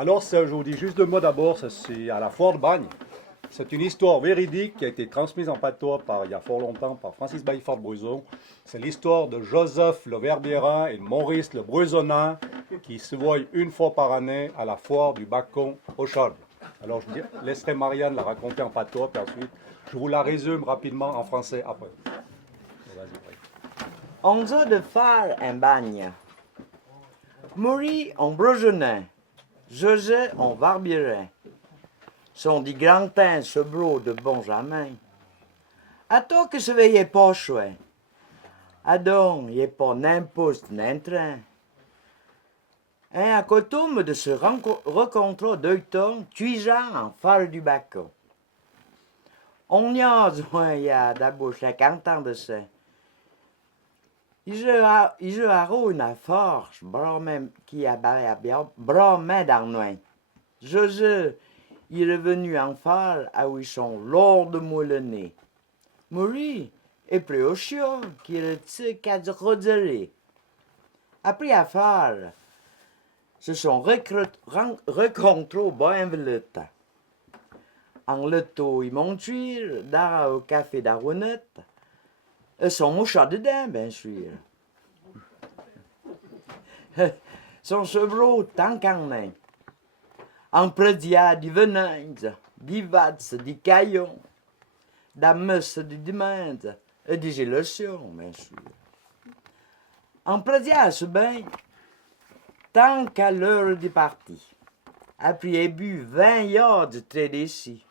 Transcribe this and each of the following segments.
Alors, je vous dis juste deux mots d'abord, c'est à la foire de Bagne. C'est une histoire véridique qui a été transmise en patois il y a fort longtemps par Francis Baillifort-Bruson. C'est l'histoire de Joseph le Verbiérin et de Maurice le Bruisonnin qui se voient une fois par année à la foire du Bacon au Chalbe. Alors, je laisserai Marianne la raconter en patois, puis ensuite, je vous la résume rapidement en français après. On a de faire un bagne. Maurice en Bruisonnin, Joseph en Verbiérin. Sont des grands temps sobraux de Benjamin. À toi que ce veillait pas chouette. À donc, il a pas n'importe n'un train. Et à coutume de se rencontrer deux temps, tuisant en phare du Bacon. On y a il y a d'abord 50 ans de ça. Il a une force, qui a bien, bras dans Joseph, il est revenu en phare à où ils sont lors de Moulinet. Maurice est plus au chien qui est qu'à Roderie. Après à phare, se sont rencontrés au Bain-Velette. En leto, ils m'ont tué au café d'Aronette. Ils sont mouchés dedans, bien sûr. Son chevreau tant qu'en main. En prédia du venin, du vats, du caillon, da messe du demande et des élections, bien sûr. En prédia ce bain, tant qu'à l'heure du parti. Après, il a bu 20 yards de très d'ici.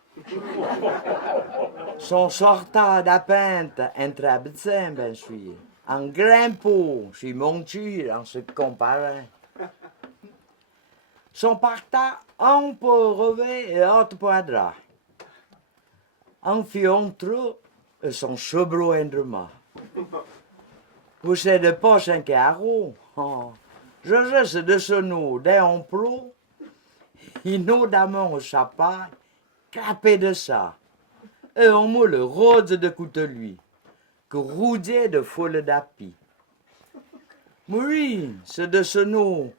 Son sortant d'à pente entre habitants, bien sûr. En grimpant chez Monture, en se comparant. Son partant un peu revêt et autre peu à drap. En fiant trop, son chevreau indrement. Vous savez pas 5 euros. Je sais de ce nom d'un pro. Il nous d'amant au chapagne, capé de ça. Et on me le rose de couteau-lui, que roudait de foule d'appui. Oui, c'est de ce nom,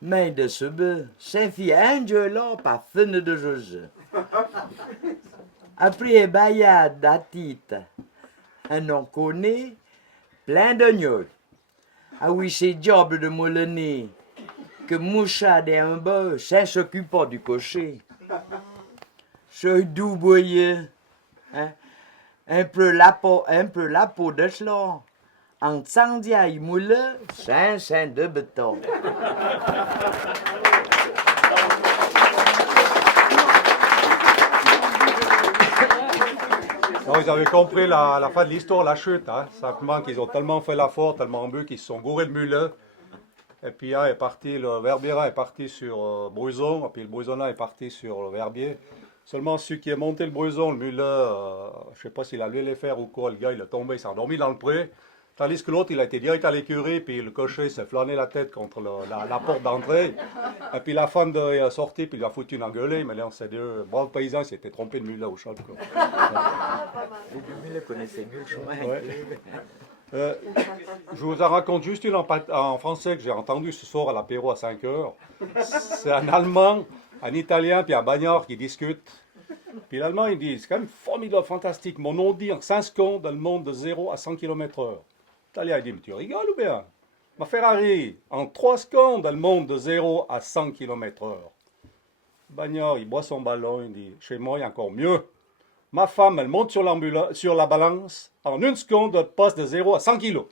mais de ce bœuf, Saint-Fille Angela par fin de Joseph. Après, baillade d'atite, un on connaît, plein d'oignons. Ah oui, c'est diable de Moulinet, que mouchade et un bœuf, ça s'occupe pas du cocher. Ce doux boyer, hein? un peu la peau de cela, en sandia et moule, sein de béton. Non, ils avaient compris la fin de l'histoire, la chute. Hein. Simplement qu'ils ont tellement fait la foire, tellement bu qu'ils se sont gourés de muleux. Et puis le Verbiérin est parti sur Bruson, et puis le Bruisonnin est parti sur le Verbier. Seulement celui qui est monté le Bruson, le muleux, je ne sais pas s'il a levé les fers ou quoi, le gars il est tombé, il s'est endormi dans le pré. Tandis que l'autre, il a été direct à l'écurie, puis le cocher s'est flâné la tête contre la porte d'entrée. Et puis la femme est sortie, puis il a foutu une engueulée, mais là, c'est deux braves paysans, s'étaient trompés de muleux au champ. Vous le connaissez mieux que moi. Ouais. Je vous en raconte juste une en français que j'ai entendu ce soir à l'apéro à 5 heures. C'est un Allemand, un Italien, puis un Bagnard qui discutent. Puis l'Allemand, il dit, c'est quand même formidable, fantastique. Mon nom dit en 5 secondes dans le monde de 0 à 100 km/h. L'Italien, il dit, mais tu rigoles ou bien? Ma Ferrari, en 3 secondes dans le monde de 0 à 100 km/h. Bagnard, il boit son ballon, il dit, chez moi, il y a encore mieux. Ma femme, elle monte sur la balance. En 1 seconde, elle passe de 0 à 100 kilos.